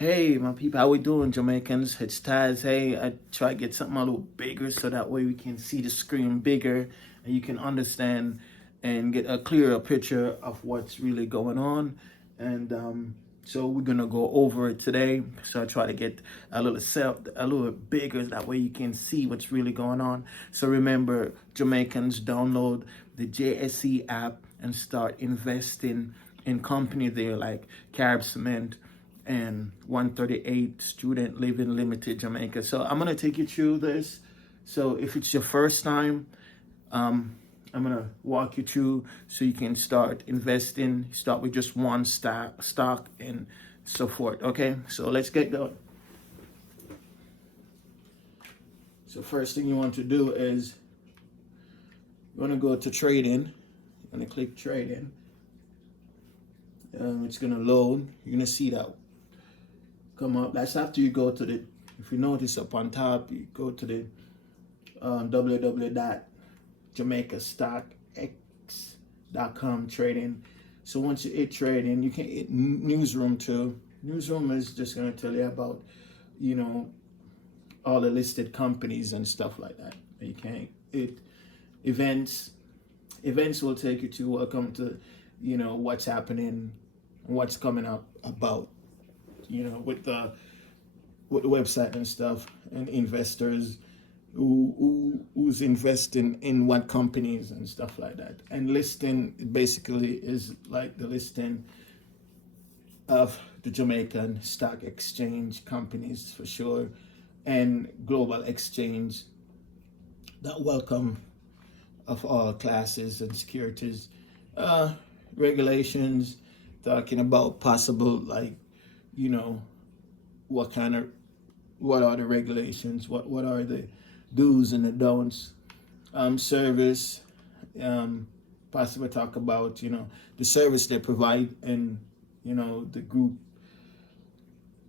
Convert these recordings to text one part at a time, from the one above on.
Hey, my people, how we doing, Jamaicans? It's Taz. Hey, I try to get something a little bigger so that way we can see the screen bigger and you can understand and get a clearer picture of what's really going on. And so we're gonna go over it today. So I try to get a little bigger that way you can see what's really going on. So remember, Jamaicans, download the JSE app and start investing in company there like Carib Cement and 138 Student Living Limited Jamaica. So I'm gonna take you through this. So if it's your first time, I'm gonna walk you through so you can start investing. Start with just one stock and so forth. Okay, so let's get going. So first thing you want to do is you want to go to trading. You're gonna click trading. It's gonna load. You're gonna see that come up. That's after you go to the, if you notice up on top, you go to the www.jamaicastockx.com trading. So once you hit trading, you can hit newsroom too. Newsroom is just going to tell you about, you know, all the listed companies and stuff like that. You can hit events. Events will take you to welcome to, you know, what's happening, what's coming up about, you know, with the website and stuff, and investors who's investing in what companies and stuff like that. And listing basically is like the listing of the Jamaican Stock Exchange companies for sure, and global exchange that welcome of all classes and securities. Regulations talking about possible, like, you know, what are the regulations, what are the do's and the don'ts. Service, possibly talk about, you know, the service they provide, and, you know, the group,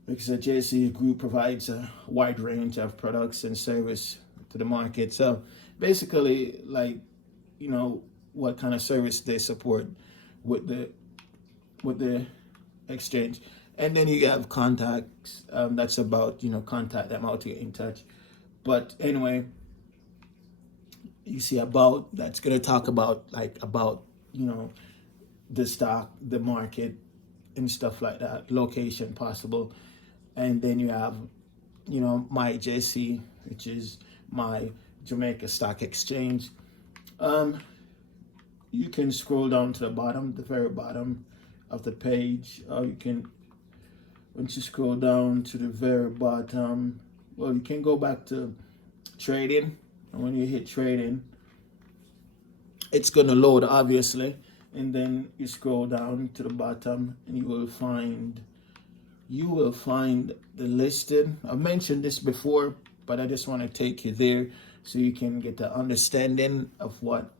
because the JC group provides a wide range of products and service to the market. So basically, like, you know, what kind of service they support with the exchange. And then you have contacts. That's about, you know, contact them, how to get in touch. But anyway, you see about, that's gonna talk about, like, about, you know, the stock, the market, and stuff like that, location possible. And then you have, you know, my JC, which is my Jamaica Stock Exchange. You can scroll down to the bottom, the very bottom of the page, or you can, once you scroll down to the very bottom, well, you can go back to trading. And when you hit trading, it's going to load, obviously. And then you scroll down to the bottom and you will find the listed. I've mentioned this before, but I just want to take you there so you can get the understanding of what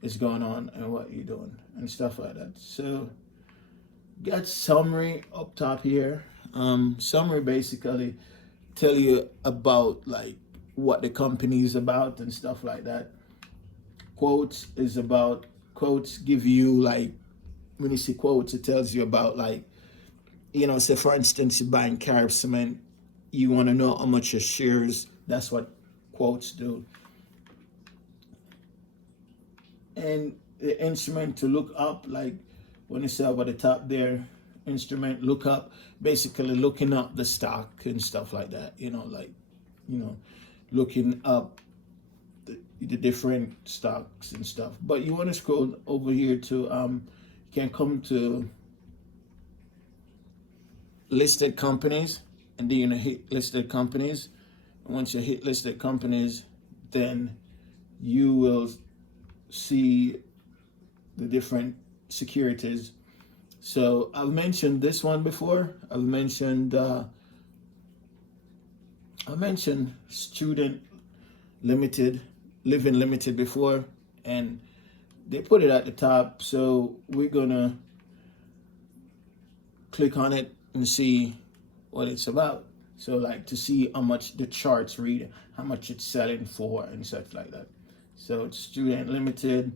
is going on and what you're doing and stuff like that. So got summary up top here. Summary basically tell you about, like, what the company is about and stuff like that. Quotes is about, quotes give you, like, when you see quotes, it tells you about, like, you know, say for instance you're buying Carib Cement, you want to know how much your shares. That's what quotes do. And the instrument to look up, like when you see over the top there, instrument look up, basically looking up the stock and stuff like that, you know, like, you know, looking up the different stocks and stuff. But you want to scroll over here to you can come to listed companies, and then you hit listed companies. And once you hit listed companies, then you will see the different securities. So I've mentioned this one before. I've mentioned Student Limited, Living Limited before, and they put it at the top. So we're gonna click on it and see what it's about. So, like, to see how much the charts read, how much it's selling for, and such like that. So it's Student Limited,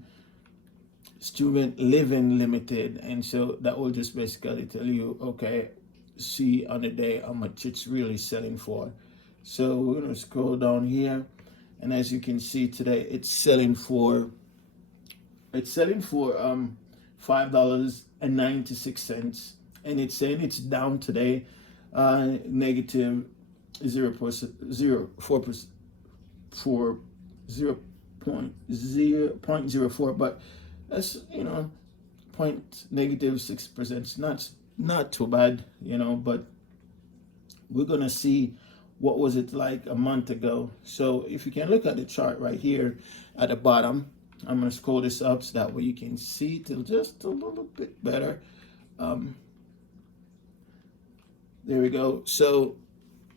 Student Living Limited, and so that will just basically tell you, okay, see on the day how much it's really selling for. So we're gonna scroll down here, and as you can see today, it's selling for $5.96, and it's saying it's down today, negative 0.04%, for 0.04, but that's, negative 6%. It's not too bad, but we're gonna see what was it like a month ago. So if you can look at the chart right here at the bottom, I'm gonna scroll this up so that way you can see it just a little bit better. There we go. So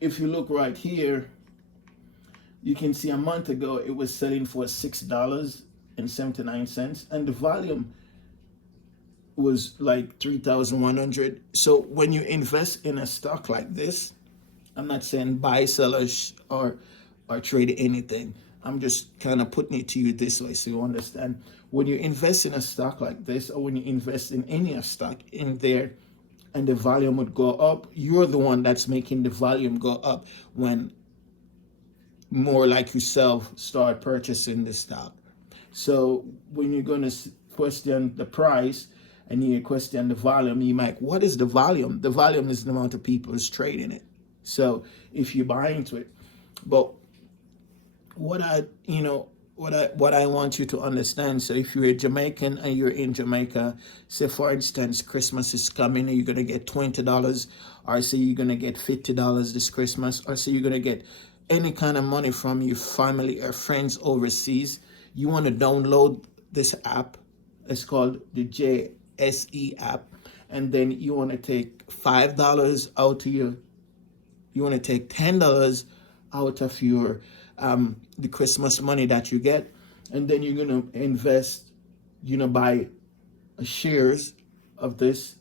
if you look right here, you can see a month ago it was selling for $6.79, and the volume was like 3,100. So when you invest in a stock like this, I'm not saying buy, sell, or trade anything. I'm just kind of putting it to you this way so you understand. When you invest in a stock like this, or when you invest in any stock in there, and the volume would go up, you're the one that's making the volume go up when more like yourself start purchasing the stock. So when you're going to question the price and you question the volume, you might, what is the volume? The volume is the amount of people is trading it. So if you buy into it, but what I want you to understand. So if you're a Jamaican and you're in Jamaica, say for instance, Christmas is coming and you're gonna get $20, or say you're gonna get $50 this Christmas, or say you're gonna get any kind of money from your family or friends overseas, you want to download this app. It's called the JSE app, and then you want to take $5 out of you want to take $10 out of your the Christmas money that you get, and then you're gonna invest, buy shares of this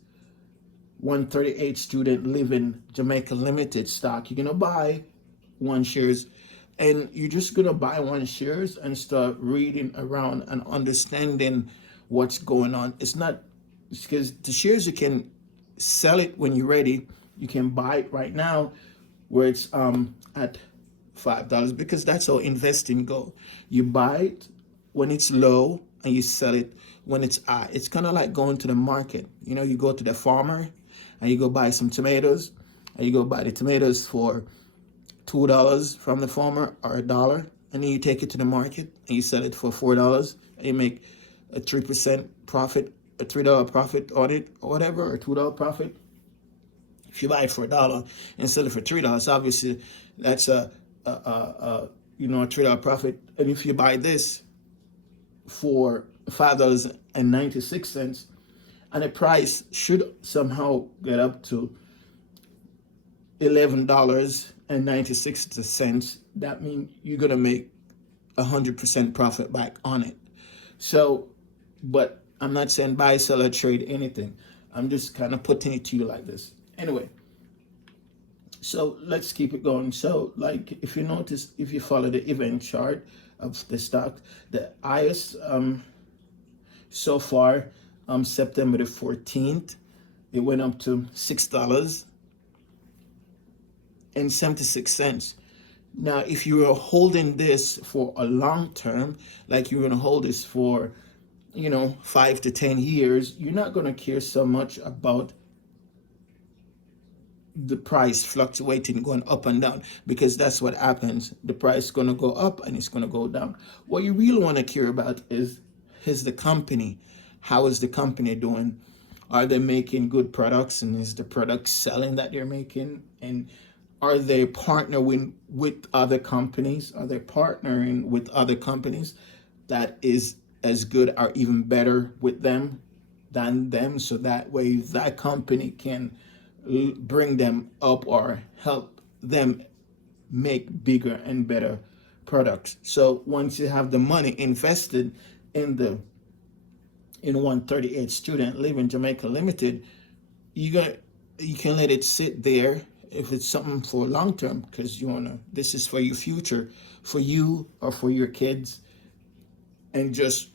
138 Student Living Jamaica Limited stock. You're gonna buy one shares, and you're just gonna buy one shares and start reading around and understanding what's going on. It's because the shares, you can sell it when you're ready. You can buy it right now where it's at $5, because that's how investing go. You buy it when it's low and you sell it when it's high. It's kind of like going to the market. You go to the farmer and you go buy some tomatoes, and you go buy the tomatoes for $2 from the farmer, or $1, and then you take it to the market and you sell it for $4, and you make a 3% profit, a $3 profit on it, or whatever, or $2 profit. If you buy it for $1 and sell it for $3, obviously that's a $3 profit. And if you buy this for $5.96, and the price should somehow get up to $11.96, that means you're gonna make 100% profit back on it. So, but I'm not saying buy, sell, or trade anything. I'm just kind of putting it to you like this. Anyway, so let's keep it going. So, like, if you notice, if you follow the event chart of the stock, the highest so far, September the 14th, it went up to $6.76. Now, if you are holding this for a long term, like you're going to hold this for, 5 to 10 years, you're not going to care so much about the price fluctuating, going up and down, because that's what happens. The price is going to go up and it's going to go down. What you really want to care about is the company. How is the company doing? Are they making good products, and is the product selling that they're making? And are they partnering with other companies? Are they partnering with other companies that is as good or even better with them than them? So that way that company can bring them up or help them make bigger and better products. So once you have the money invested in 138 Student Living Jamaica Limited, you can let it sit there if it's something for long term, because this is for your future, for you or for your kids, and just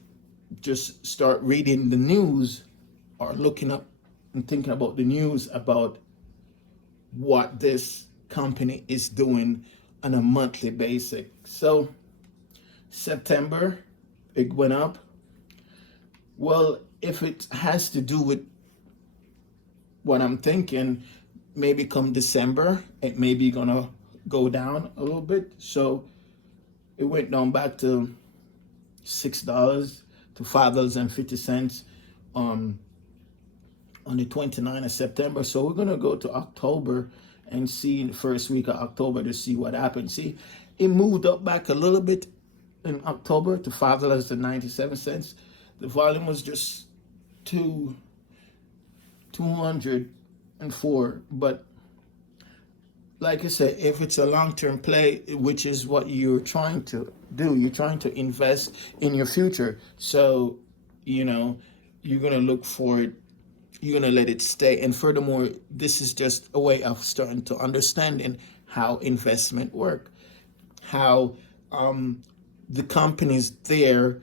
start reading the news or looking up and thinking about the news about what this company is doing on a monthly basis. So September, it went up. Well, if it has to do with what I'm thinking, maybe come December, it may be gonna go down a little bit. So it went down back to $6 to $5.50 on the 29th of September. So we're gonna go to October and see in the first week of October to see what happens. See, it moved up back a little bit in October to $5.97. The volume was just 204, but like I said, if it's a long-term play, which is what you're trying to do, you're trying to invest in your future. So, you're going to look for it, you're going to let it stay. And furthermore, this is just a way of starting to understanding how investment work, how the companies there,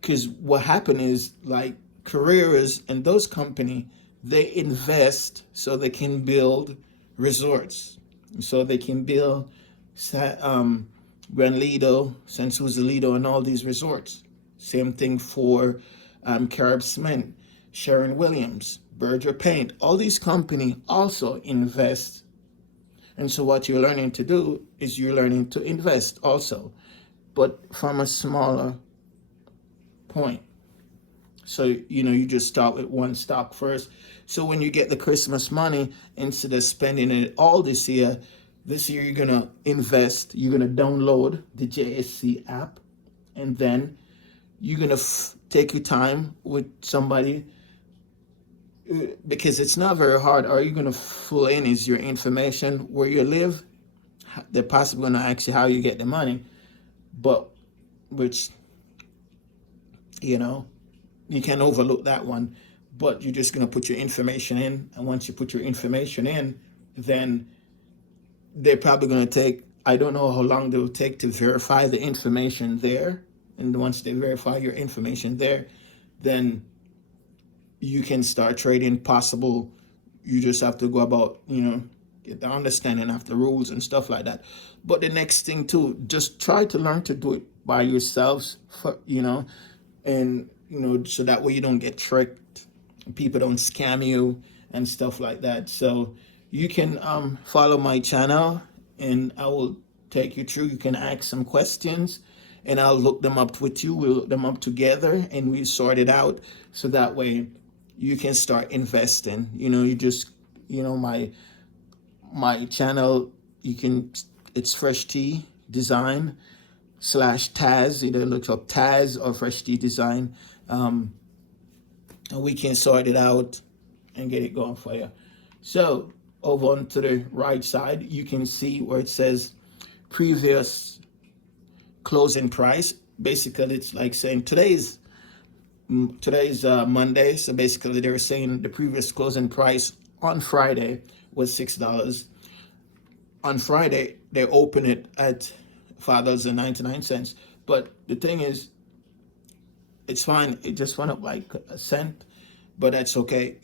because what happened is like careers and those companies, they invest so they can build resorts, so they can build Grand Lido, San Lido, and all these resorts. Same thing for Carib Cement, Sherwin-Williams, Berger Paint. All these companies also invest. And so what you're learning to do is you're learning to invest also, but from a smaller point. So, you just start with one stock first. So when you get the Christmas money, instead of spending it all this year you're going to invest, you're going to download the JSC app, and then you're going to take your time with somebody, because it's not very hard. All you're going to fill in is your information, where you live. They're possibly going to ask you how you get the money, but which, you can overlook that one, but you're just going to put your information in. And once you put your information in, then they're probably going to take, I don't know how long they will take to verify the information there. And once they verify your information there, then you can start trading possible. You just have to go about, get the understanding of the rules and stuff like that. But the next thing too, just try to learn to do it by yourselves, and so that way you don't get tricked, people don't scam you and stuff like that. So you can follow my channel, and I will take you through. You can ask some questions, and I'll look them up with you. We'll look them up together, and we sort it out, so that way you can start investing. You just, my channel, it's Fresh Tea Design /Taz. Either look up Taz or Fresh Tea Design. And we can sort it out and get it going for you. So over on to the right side, you can see where it says previous closing price. Basically, it's like saying today's Monday. So basically, they're saying the previous closing price on Friday was $6. On Friday, they open it at $5.99. But the thing is, it's fine. It just went up like a cent, but that's okay,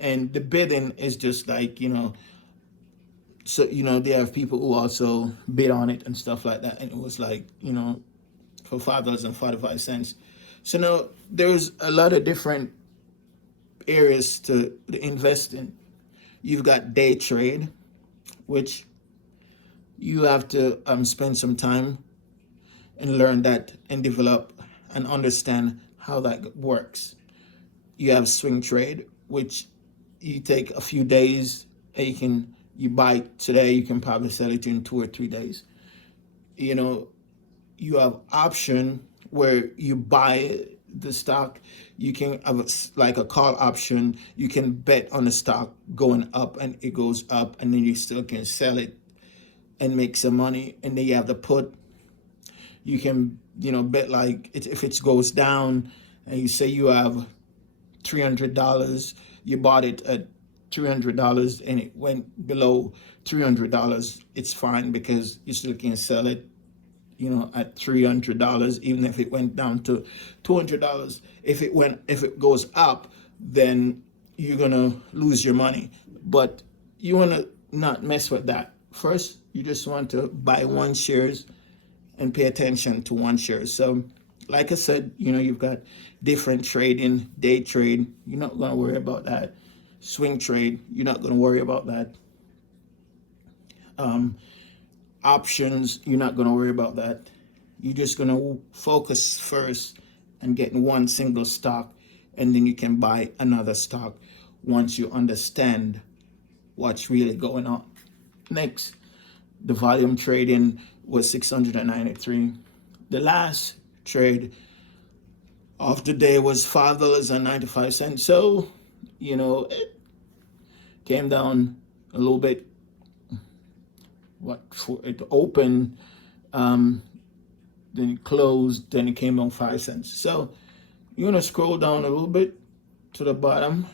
And the bidding is just like, so, they have people who also bid on it and stuff like that. And it was like, for $5.45. So now there's a lot of different areas to invest in. You've got day trade, which you have to spend some time and learn that and develop and understand how that works. You have swing trade, which you take a few days, and you buy today, you can probably sell it in 2 or 3 days. You have option, where you buy the stock. You can have like a call option. You can bet on the stock going up, and it goes up, and then you still can sell it and make some money. And then you have the put. You can, bet like if it goes down, and you say you have $300, you bought it at $300 and it went below $300, it's fine, because you still can sell it, at $300, even if it went down to $200. If it goes up, then you're gonna lose your money. But you want to not mess with that. First, you just want to buy one shares and pay attention to one share. So, like I said, you've got different trading, day trade. You're not going to worry about that. Swing trade, you're not going to worry about that. Options, you're not going to worry about that. You're just going to focus first and getting one single stock, and then you can buy another stock once you understand what's really going on. Next, the volume trading was 693. The last trade of the day was $5.95. So, it came down a little bit. It opened, then it closed, then it came down 5 cents. So you're gonna scroll down a little bit to the bottom,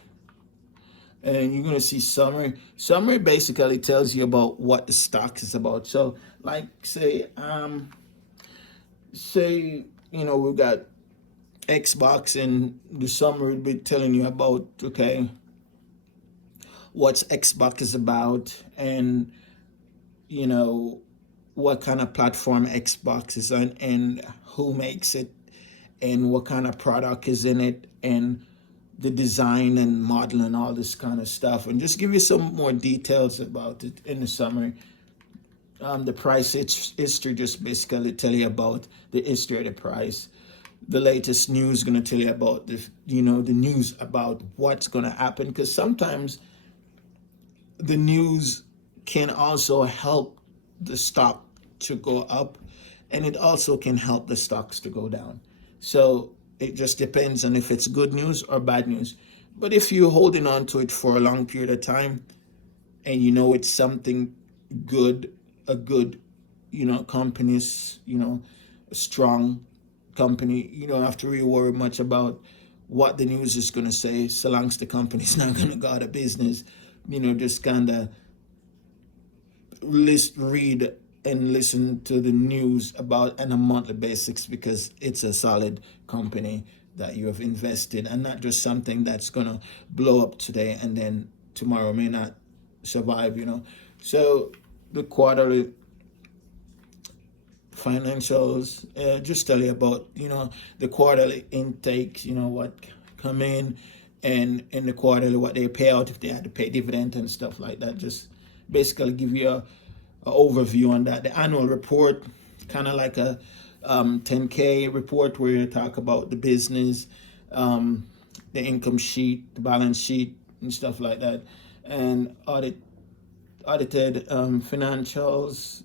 and you're gonna see summary. Summary basically tells you about what the stock is about. So, like, say we've got Xbox, and the summary will be telling you about, okay, what Xbox is about, and what kind of platform Xbox is on, and who makes it, and what kind of product is in it, and the design and model and all this kind of stuff, and just give you some more details about it in the summary. The price history just basically tell you about the history of the price. The latest news is going to tell you about the news about what's going to happen, because sometimes the news can also help the stock to go up, and it also can help the stocks to go down. So it just depends on if it's good news or bad news. But if you're holding on to it for a long period of time, and it's something good, a good, companies, a strong company, you don't have to really worry much about what the news is going to say, so long as the company's not going to go out of business. Just kind of read and listen to the news about on a monthly basis, because it's a solid company that you have invested, and not just something that's going to blow up today and then tomorrow may not survive. So the quarterly financials just tell you about the quarterly intakes, what come in, and in the quarterly what they pay out if they had to pay dividend and stuff like that. Just basically give you a overview on that. The annual report, kind of like a 10K report, where you talk about the business, the income sheet, the balance sheet, and stuff like that, and audited financials.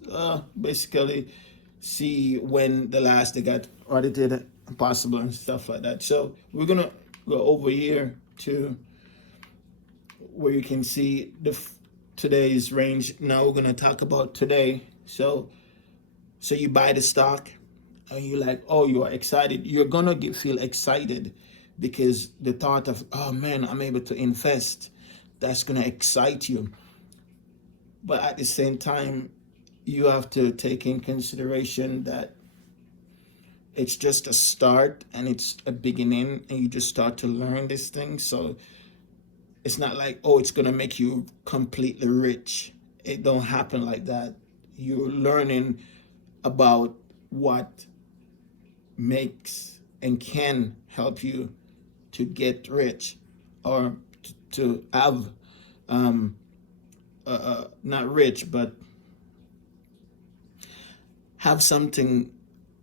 Basically, see when the last they got audited possible and stuff like that. So we're gonna go over here to where you can see today's range. Now we're going to talk about today. So you buy the stock, and you're like, oh, you are excited. You're going to feel excited, because the thought of, oh man, I'm able to invest, that's going to excite you. But at the same time, you have to take in consideration that it's just a start, and it's a beginning, and you just start to learn this thing. So it's not like, oh, it's going to make you completely rich. It don't happen like that. You're learning about what makes and can help you to get rich, or to have, not rich, but have something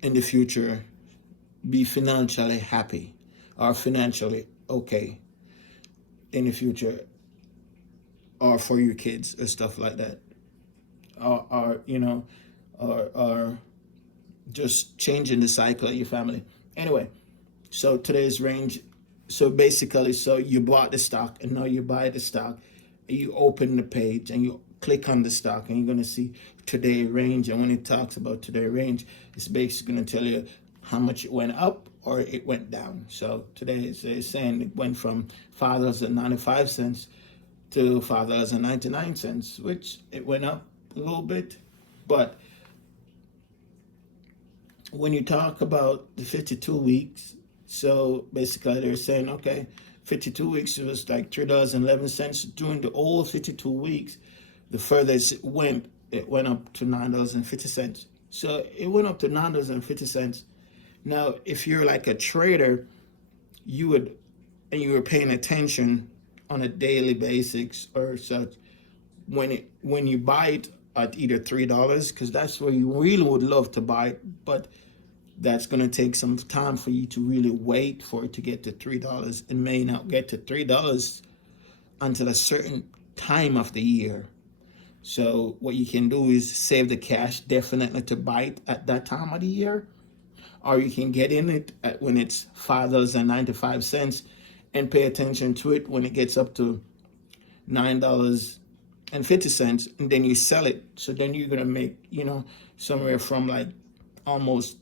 in the future, be financially happy or financially okay in the future, or for your kids or stuff like that, or just changing the cycle of your family. Anyway, so today's range, so basically, so you bought the stock, and now you buy the stock, and you open the page, and you click on the stock, and you're going to see today range. And when it talks about today range, it's basically going to tell you how much it went up or it went down. So today it's saying it went from $5.95 to $5.99, which it went up a little bit. But when you talk about the 52 weeks, so basically they're saying, okay, 52 weeks, it was like $3.11. During the whole 52 weeks, the furthest it went up to $9.50. So it went up to $9.50. Now, if you're like a trader, you were paying attention on a daily basis or such, when you buy it at either $3, because that's where you really would love to buy it, but that's going to take some time for you to really wait for it to get to $3. It may not get to $3 until a certain time of the year. So what you can do is save the cash definitely to buy it at that time of the year, or you can get in it when it's $5.95 and pay attention to it when it gets up to $9.50, and then you sell it. So then you're gonna make, somewhere from like almost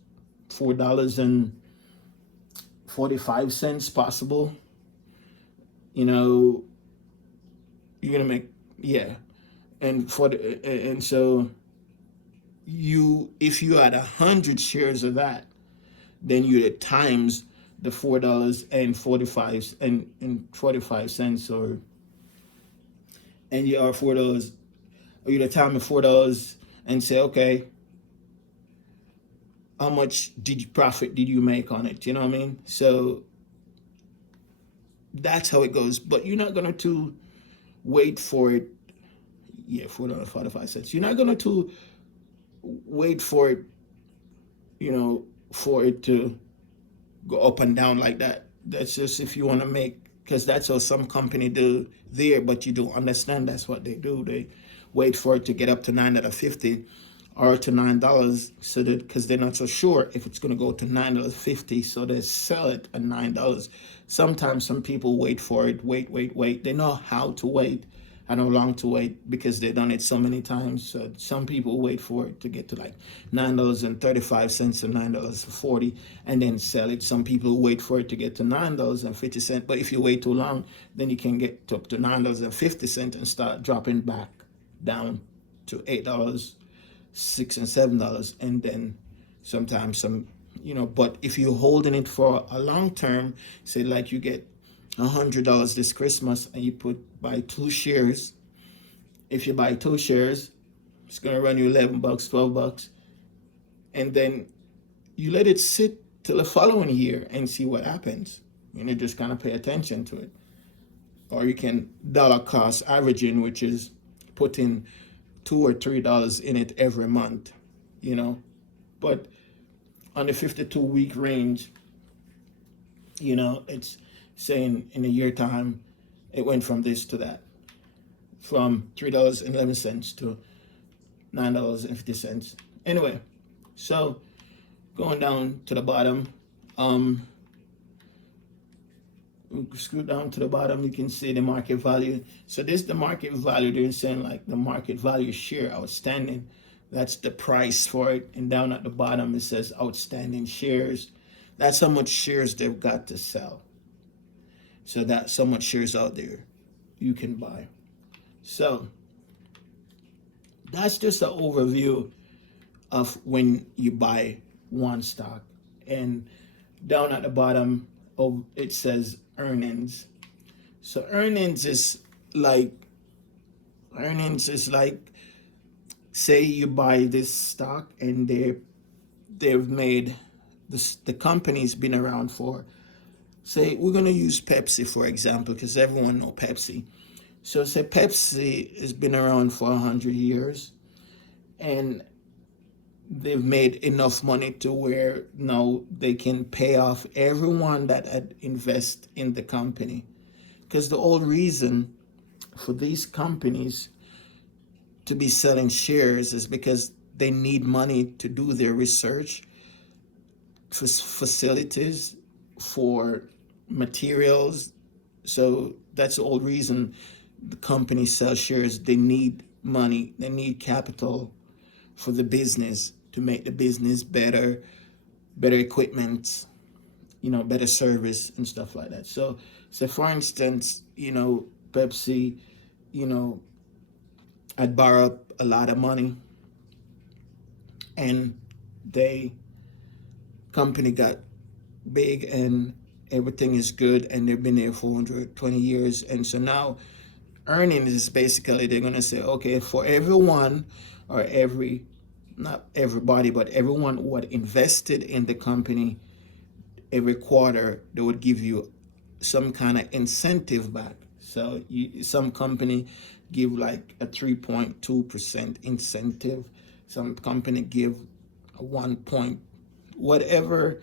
$4.45 possible. You're gonna make, yeah. And so if you had 100 shares of that, then you at times the $4.45 and you are $4, or you'd time of $4 and say, okay, how much profit did you make on it? You know what I mean? So that's how it goes. But you're not gonna to wait for it. Yeah, $4.45. You're not gonna to wait for it, for it to go up and down like that. That's just if you want to make, because that's how some company do there, but you don't understand that's what they do. They wait for it to get up to $9.50 or to $9, so that, because they're not so sure if it's going to go to $9.50, so they sell it at $9. Sometimes some people wait for it, wait. They know how to wait. I know how long to wait because they've done it so many times. So some people wait for it to get to like $9.35 or $9.40 and then sell it. Some people wait for it to get to $9.50. But if you wait too long, then you can get up to $9.50 and start dropping back down to $8, $6 and $7. And then sometimes but if you're holding it for a long term, say like you get $100 this Christmas and you buy 2 shares. If you buy 2 shares, it's gonna run you $11, $12, and then you let it sit till the following year and see what happens. Just kind of pay attention to it. Or you can dollar cost averaging, which is putting $2 or $3 in it every month. But on the 52-week range, it's saying in a year time, it went from this to that, from $3.11 to $9.50. Anyway, so going down to the bottom, screw down to the bottom, you can see the market value. So this is the market value. They're saying like the market value share outstanding. That's the price for it. And down at the bottom, it says outstanding shares. That's how much shares they've got to sell. So that's so much shares out there you can buy. So that's just an overview of when you buy one stock. And down at the bottom, it says earnings. So earnings is like, say you buy this stock and they've made this, the company's been around for, say we're going to use Pepsi for example, because everyone knows Pepsi. So say Pepsi has been around for 100 years and they've made enough money to where now they can pay off everyone that had invest in the company. Because the whole reason for these companies to be selling shares is because they need money to do their research, for facilities, for materials. So that's the whole reason the company sells shares. They need money, they need capital for the business to make the business better equipment, better service and stuff like that. So for instance, Pepsi, I'd borrow a lot of money and company got big and everything is good, and they've been there for 120 years. And so now earnings is basically, they're going to say, okay, for everyone, or not everybody, but everyone who had invested in the company, every quarter they would give you some kind of incentive back. So some company give like a 3.2% incentive. Some company give a 1 point, whatever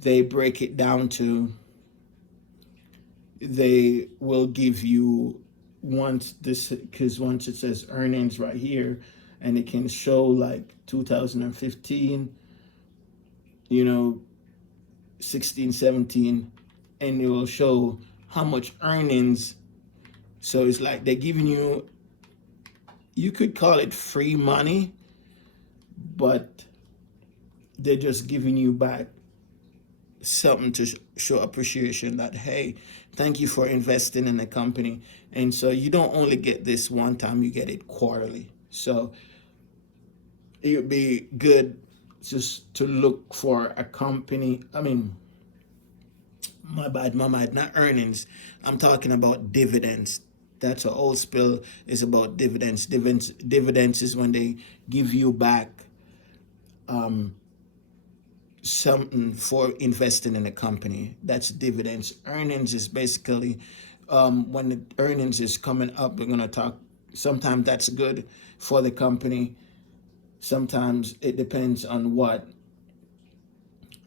they break it down to, they will give you once this, because once it says earnings right here, and it can show like 2015, 16, 17, and it will show how much earnings. So it's like they're giving you could call it free money, but they're just giving you back something to show appreciation that, hey, thank you for investing in the company. And so you don't only get this one time, you get it quarterly. So it would be good just to look for a company. I mean, my bad, not earnings. I'm talking about dividends. That's what Old Spill is about, dividends. Dividends is when they give you back something for investing in a company. That's dividends. Earnings is basically when the earnings is coming up, we're going to talk. Sometimes that's good for the company. Sometimes it depends on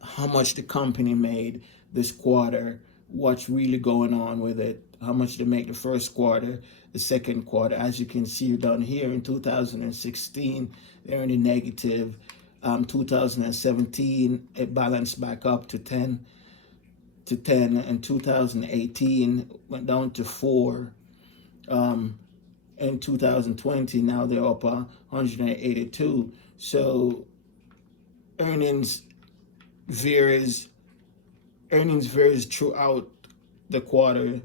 how much the company made this quarter, what's really going on with it, how much they make the first quarter, the second quarter. As you can see down here in 2016, they're in the negative. 2017, it balanced back up to 10, and 2018 went down to 4. In 2020, now they're up 182. So earnings varies throughout the quarter.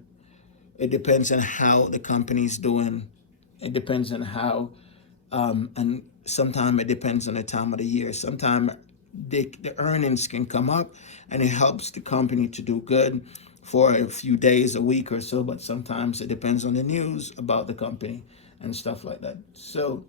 It depends on how the company's doing. It depends on how, and sometimes it depends on the time of the year. Sometimes the earnings can come up and it helps the company to do good for a few days, a week or so, but sometimes it depends on the news about the company and stuff like that. So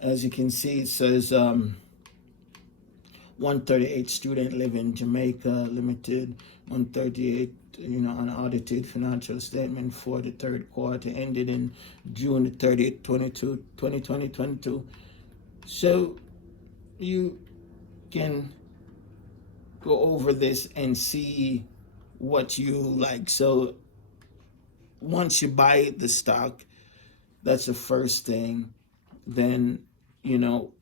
as you can see, it says 138 student live in Jamaica Limited, 138, unaudited financial statement for the third quarter ended in June the 30th, 2022. So you can go over this and see what you like. So once you buy the stock, that's the first thing. Then, you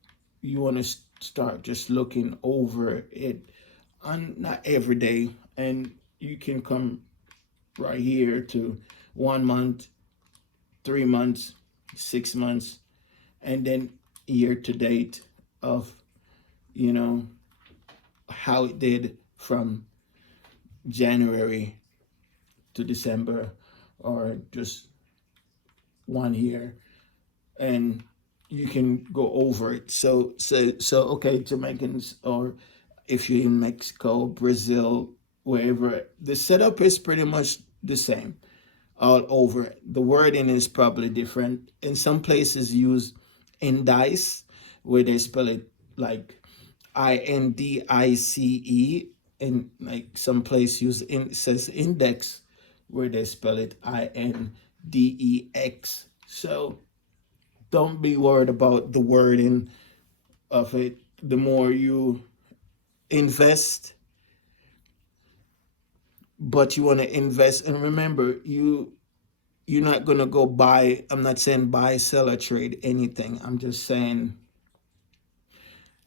want to start just looking over it on not every day. And you can come right here to 1 month, 3 months, 6 months, and then year to date of, how it did from January to December, or just 1 year, and you can go over it. So okay, Jamaicans, or if you're in Mexico, Brazil, wherever, the setup is pretty much the same all over. The wording is probably different. In some places use indice, where they spell it like INDICE, and like some place says index, where they spell it INDEX. So don't be worried about the wording of it. The more you invest, but you want to invest, and remember, you're not going to go buy. I'm not saying buy, sell, or trade anything. I'm just saying,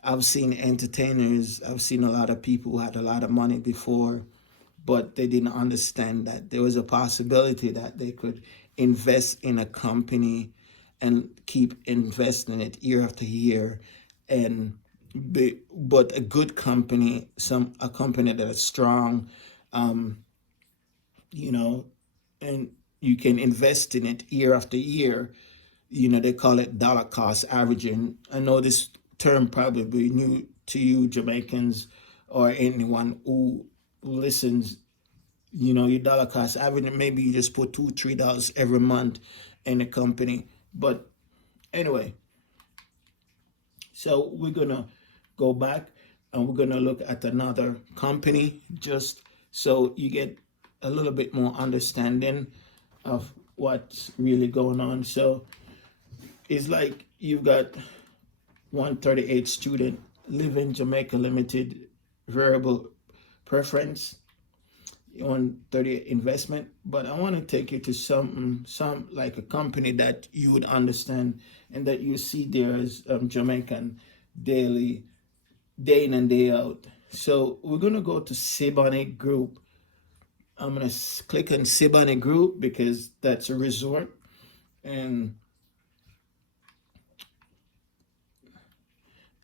I've seen entertainers, I've seen a lot of people who had a lot of money before, but they didn't understand that there was a possibility that they could invest in a company and keep investing it year after year, but a good company, a company that is strong, and you can invest in it year after year. They call it dollar cost averaging. I know this term probably new to you Jamaicans, or anyone who listens, your dollar cost average, maybe you just put $2-3 every month in the company. But anyway, so we're gonna go back and we're gonna look at another company just so you get a little bit more understanding of what's really going on. So it's like you've got 138 student living Jamaica Limited variable preference, 138 investment. But I want to take you to some like a company that you would understand and that you see there as Jamaican daily, day in and day out. So we're gonna go to Siboney Group. I'm gonna click on Siboney Group because that's a resort, and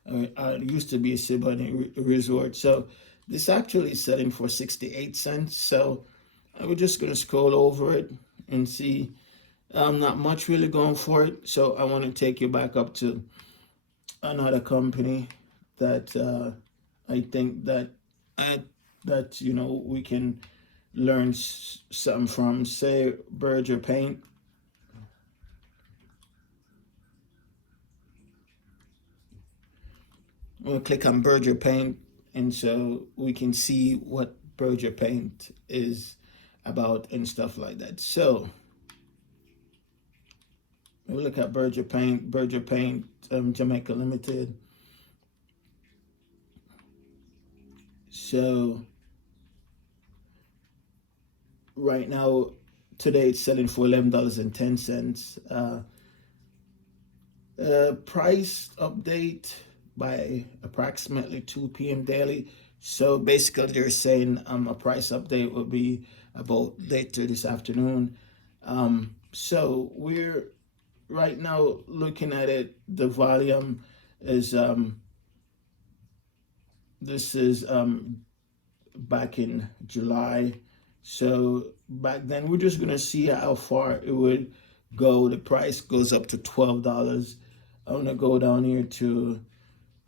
it used to be a Siboney resort. So this actually is selling for 68 cents. So we're just gonna scroll over it and see. Not much really going for it. So I want to take you back up to another company that I think that we can learn something from. Say Berger Paint. We'll click on Berger Paint, and so we can see what Berger Paint is about and stuff like that. So we look at Berger Paint, Jamaica Limited. So right now, today it's selling for $11.10. Price update by approximately 2 p.m. daily. So basically they're saying a price update will be about later this afternoon. So we're right now looking at it. The volume is this is back in July. So back then we're just gonna see how far it would go. The price goes up to $12. I'm gonna go down here to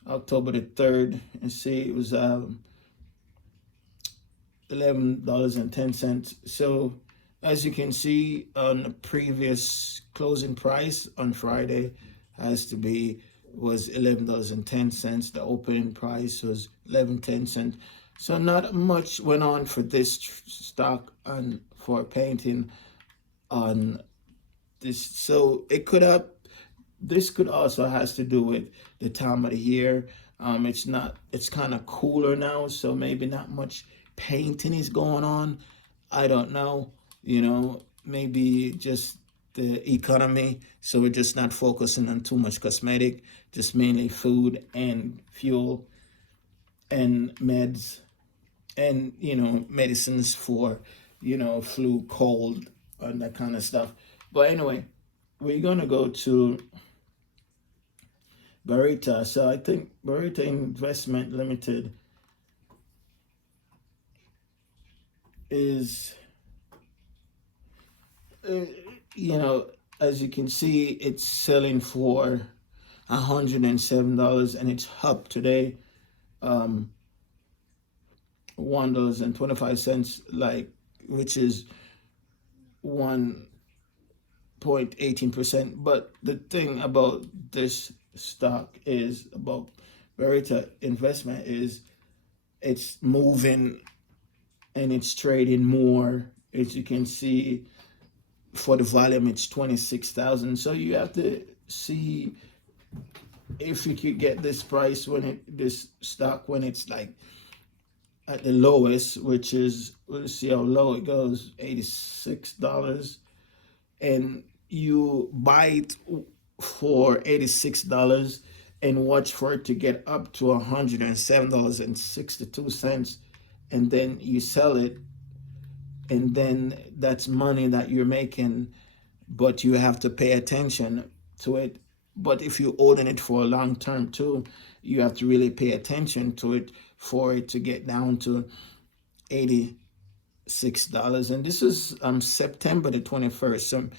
October the 3rd and see it was $11.10. So as you can see on the previous closing price on Friday was $11.10. The opening price was $11.10. So not much went on for this stock and for painting on this. So this could also has to do with the time of the year. It's kind of cooler now, so maybe not much painting is going on. I don't know, maybe just the economy. So we're just not focusing on too much cosmetic, just mainly food and fuel and meds and, medicines for, flu, cold, and that kind of stuff. But anyway, we're going to go to Berita. So I think Berita Investment Limited is, as you can see, it's selling for $107 and it's up today, $1.25, which is 1.18%. But the thing about this stock is about Berita Investment is it's moving and it's trading more. As you can see, for the volume, it's 26,000. So you have to see if you could get this price this stock when it's like at the lowest, which is, let's see how low it goes, $86, and you buy it for $86 and watch for it to get up to $107.62, and then you sell it, and then that's money that you're making, but you have to pay attention to it. But if you're holding it for a long term too, you have to really pay attention to it for it to get down to $86. And this is September the 21st. So,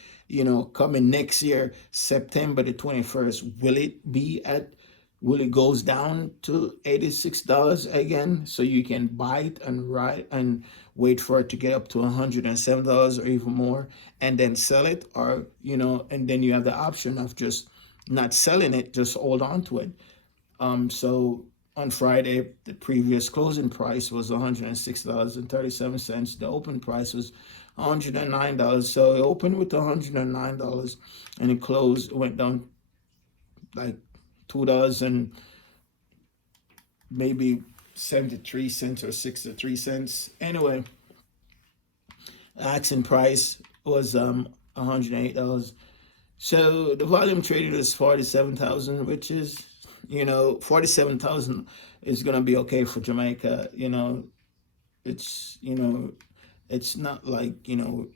coming next year, September the 21st, will it be at will it goes down to $86 again, so you can buy it and ride and wait for it to get up to $107 or even more, and then sell it, or and then you have the option of just not selling it, just hold on to it. So on Friday, the previous closing price was $106.37. The open price was $109. So it opened with $109 and it closed, went down like $2 and maybe 73 cents or 63 cents. Anyway, asking price was $108. So the volume traded is 47,000, which is 47,000 is gonna be okay for Jamaica. It's it's not like it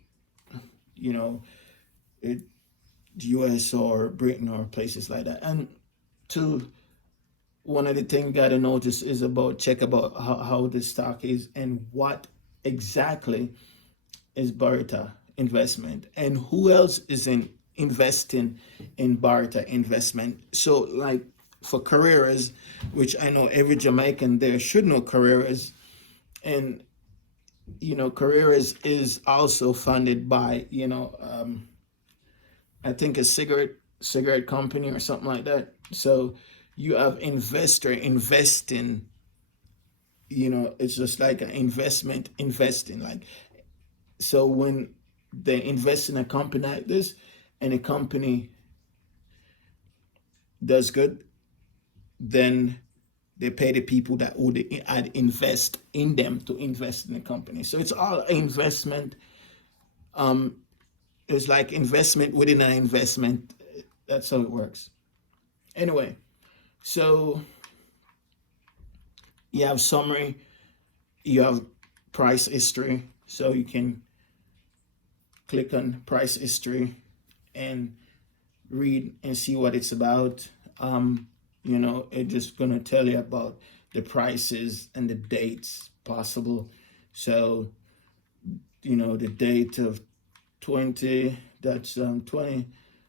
US or Britain or places like that. And one of the things you gotta notice is check about how the stock is and what exactly is Barta investment and who else is investing in Barta investment. So like for Carreras, which I know every Jamaican there should know Carreras, and Carreras is also funded by I think a cigarette company or something like that. So you have investor investing, it's just like an investment investing. Like, so when they invest in a company like this and a company does good, then they pay the people that would invest in them to invest in the company. So it's all investment. It's like investment within an investment. That's how it works. Anyway, so you have summary, you have price history. So you can click on price history and read and see what it's about. It's just gonna tell you about the prices and the dates possible. So, the date of 20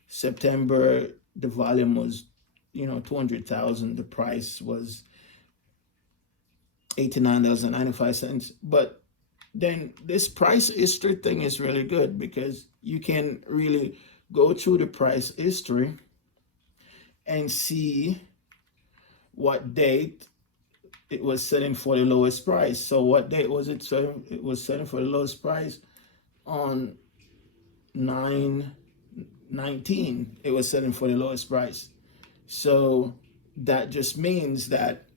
September, the volume was 200,000. The price was $89.95. But then this price history thing is really good because you can really go through the price history and see what date it was selling for the lowest price. So what date was it selling? It was selling for the lowest price on 9/19. It was selling for the lowest price. So that just means that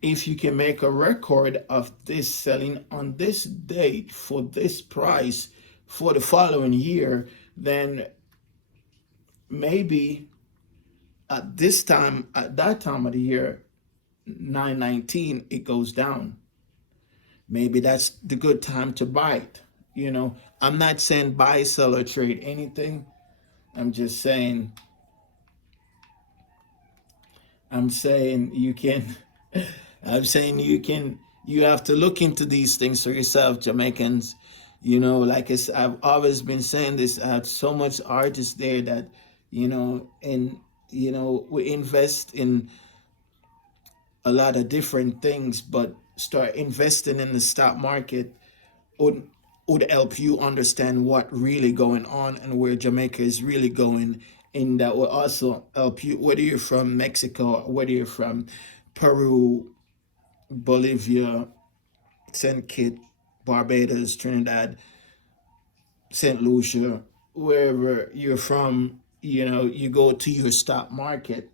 if you can make a record of this selling on this date for this price for the following year, then maybe at that time of the year, 9/19, it goes down. Maybe that's the good time to buy it. I'm not saying buy, sell, or trade anything. I'm just saying, you can, you have to look into these things for yourself, Jamaicans. Like I've always been saying this, I have so much artists there that, we invest in a lot of different things, but start investing in the stock market would help you understand what really going on and where Jamaica is really going. And that will also help you, whether you're from Mexico, whether you're from Peru, Bolivia, St. Kitts, Barbados, Trinidad, St. Lucia, wherever you're from, you go to your stock market,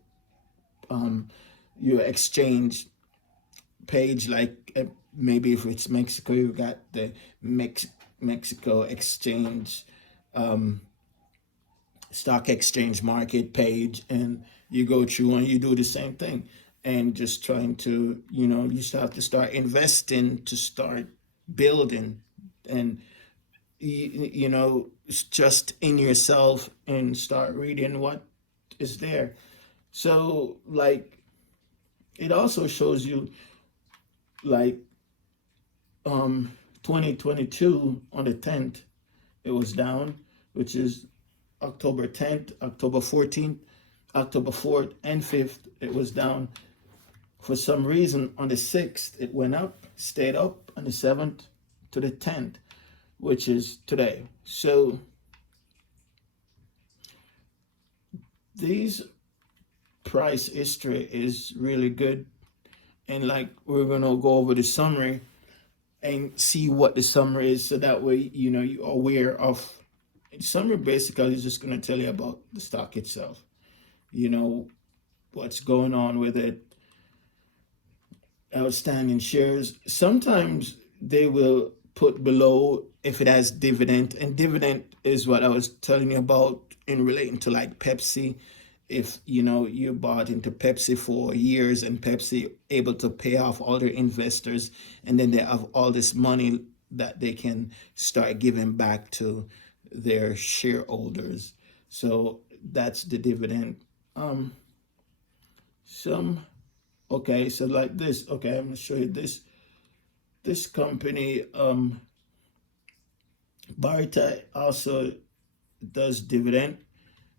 your exchange page, like maybe if it's Mexico, you got the Mexico exchange, stock exchange market page, and you go through and you do the same thing, and just trying to, you have to start investing to start building, and just in yourself and start reading what is there. So like it also shows you like 2022 on the 10th it was down, which is October 10th, October 14th, October 4th and 5th, it was down. For some reason, on the 6th, it went up, stayed up, on the 7th to the 10th, which is today. So these price history is really good. And like, we're going to go over the summary and see what the summary is, so that way, you know, you're aware of. The summary basically is just going to tell you about the stock itself, you know, what's going on with it, outstanding shares. Sometimes they will put below if it has dividend, and dividend is what I was telling you about in relating to like Pepsi. If you know, you bought into Pepsi for years and Pepsi able to pay off all their investors, and then they have all this money that they can start giving back to their shareholders. So that's the dividend. Some Okay, so like this. Okay, I'm gonna show you this company, Barita, also does dividend.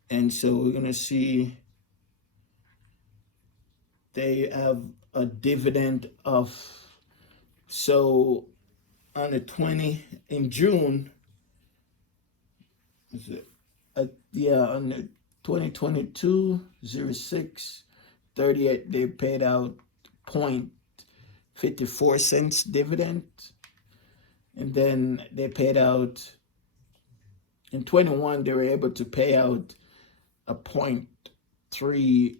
And so we're gonna see they have a dividend of, so on the 20 in June, is it yeah, on the 2022 06 38, they paid out 0.54 cents dividend. And then they paid out in 21, they were able to pay out a 0.3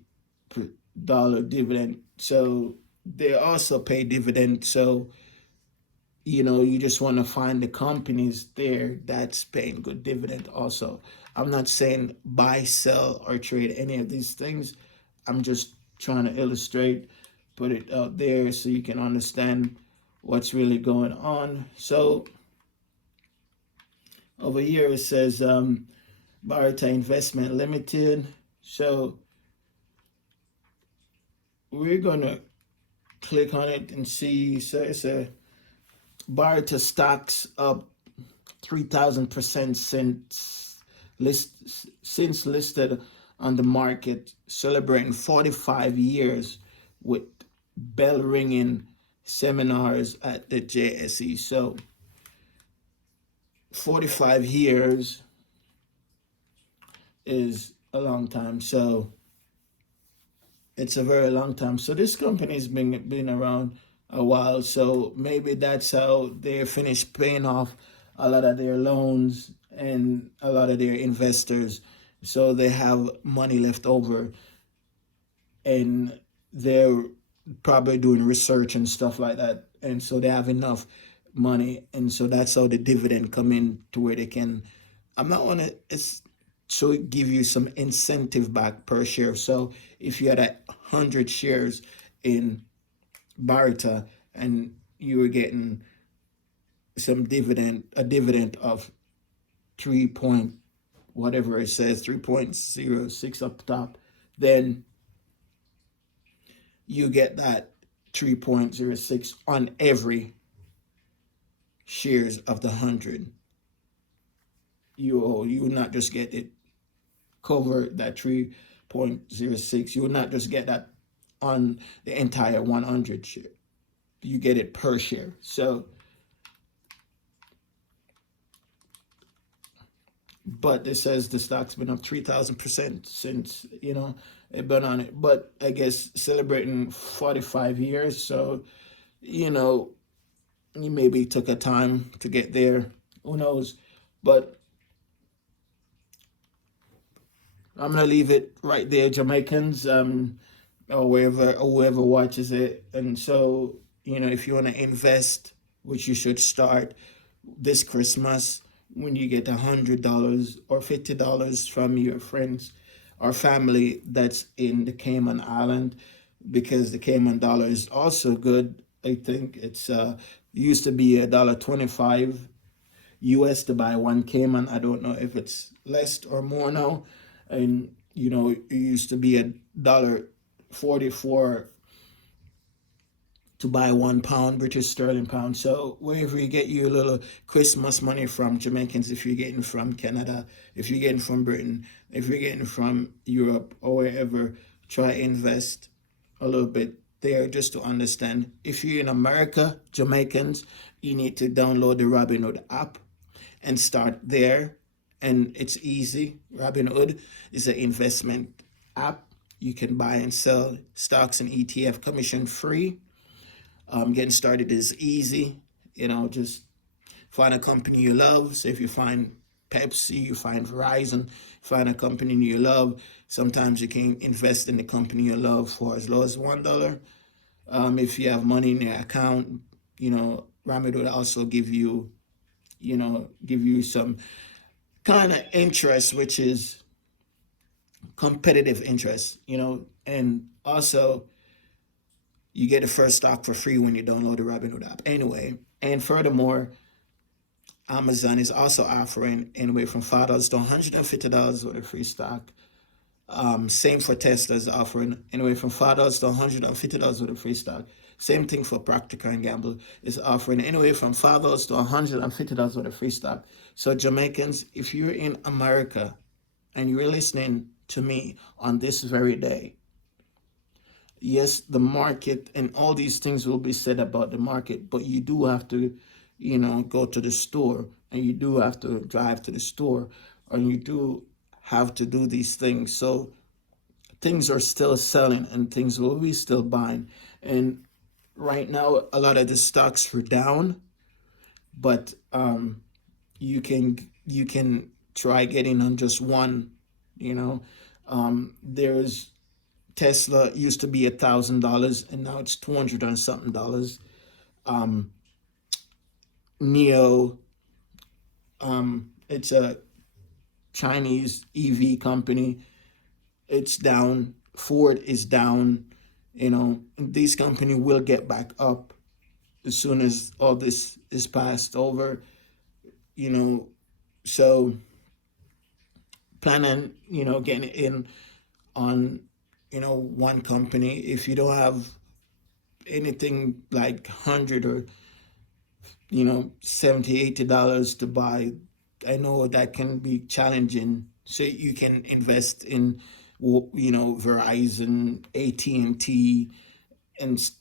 dollar dividend. So they also pay dividend. So, you know, you just want to find the companies there that's paying good dividend also. I'm not saying buy, sell, or trade any of these things. I'm just trying to illustrate, put it out there so you can understand what's really going on. So over here it says Barita Investment Limited. So we're gonna click on it and see. So it's a Barita stocks up 3,000% since listed on the market, celebrating 45 years with bell ringing seminars at the JSE. So 45 years is a long time. So it's a very long time. So this company's been around a while. So maybe that's how they finished paying off a lot of their loans and a lot of their investors. So they have money left over, and they're probably doing research and stuff like that. And so they have enough money. And so that's how the dividend come in, to where they can, I'm not want to, it's so give you some incentive back per share. So if you had 100 shares in Barita and you were getting some dividend, a dividend of 3 point, whatever it says, 3.06 up top, then you get that 3.06 on every shares of the 100. You will not just get it cover that 3.06. You will not just get that on the entire 100 share. You get it per share. So, but it says the stock's been up 3,000% since, you know, it been on it. But I guess celebrating 45 years. So, you know, you maybe took a time to get there. Who knows? But I'm gonna leave it right there, Jamaicans, or whoever watches it. And so, you know, if you want to invest, which you should start this Christmas, when you get $100 or $50 from your friends or family that's in the Cayman Island, because the Cayman dollar is also good. I think it's used to be $1.25 US to buy one Cayman. I don't know if it's less or more now. And you know, it used to be $1.44 to buy £1 British sterling pound. So wherever you get your little Christmas money from, Jamaicans, if you're getting from Canada, if you're getting from Britain, if you're getting from Europe or wherever, try invest a little bit there just to understand. If you're in America, Jamaicans, you need to download the Robinhood app and start there. And it's easy. Robinhood is an investment app. You can buy and sell stocks and ETF commission free. Getting started is easy. Just find a company you love. So if you find Pepsi, you find Verizon, find a company you love. Sometimes you can invest in the company you love for as low as $1. If you have money in your account, Robinhood will also give you some kind of interest, which is competitive interest, and also you get the first stock for free when you download the Robinhood app. Anyway, and furthermore, Amazon is also offering anywhere from $5 to $150 worth of free stock. Same for Tesla, is offering anywhere from $5 to $150 worth of free stock. Same thing for Procter & Gamble, is offering anywhere from $5 to $150 worth of free stock. So Jamaicans, if you're in America and you're listening to me on this very day, yes, the market and all these things will be said about the market, but you do have to, go to the store, and you do have to drive to the store, and you do have to do these things. So things are still selling and things will be still buying. And right now, a lot of the stocks were down, but you can try getting on just one. There's Tesla used to be $1,000 and now it's 200 and something dollars. NIO, it's a Chinese EV company. It's down. Ford is down. These companies will get back up as soon as all this is passed over. So plan on, getting in on, one company. If you don't have anything like 100 or, $70, $80 to buy, I know that can be challenging. So you can invest in, Verizon, AT&T, and,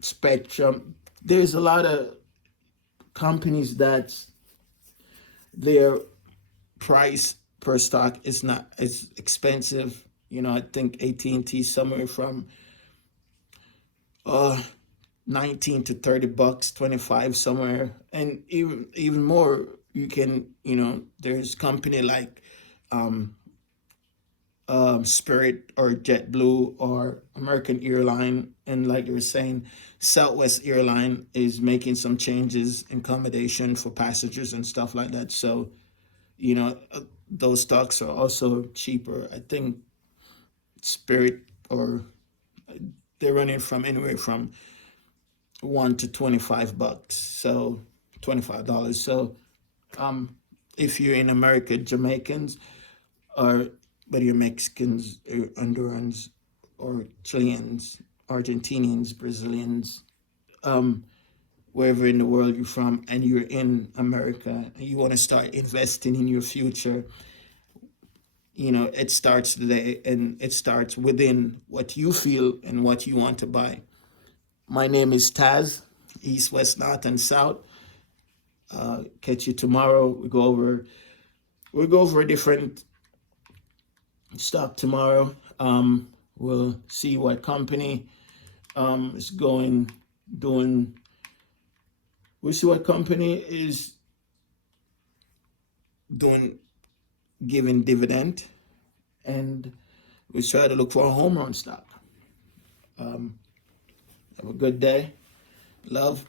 Spectrum. There's a lot of companies that their price per stock is not as expensive. I think AT&T somewhere from 19 to $30, 25 somewhere, and even more. You can, there's company like Spirit or JetBlue or American Airline, and like you were saying, Southwest Airline is making some changes in accommodation for passengers and stuff like that. So, those stocks are also cheaper. I think Spirit, or they're running from anywhere from $1 to $25. So $25. So if you're in America, Jamaicans, or whether you're Mexicans or Hondurans or Chileans, Argentinians, Brazilians, wherever in the world you're from, and you're in America and you want to start investing in your future, it starts today, and it starts within what you feel and what you want to buy. My name is Taz, East, West, North, and South. Catch you tomorrow. We'll go over a different stock tomorrow. We'll see what company is doing. We'll see what company is giving dividend, and we'll try to look for a home run stock. Have a good day. Love.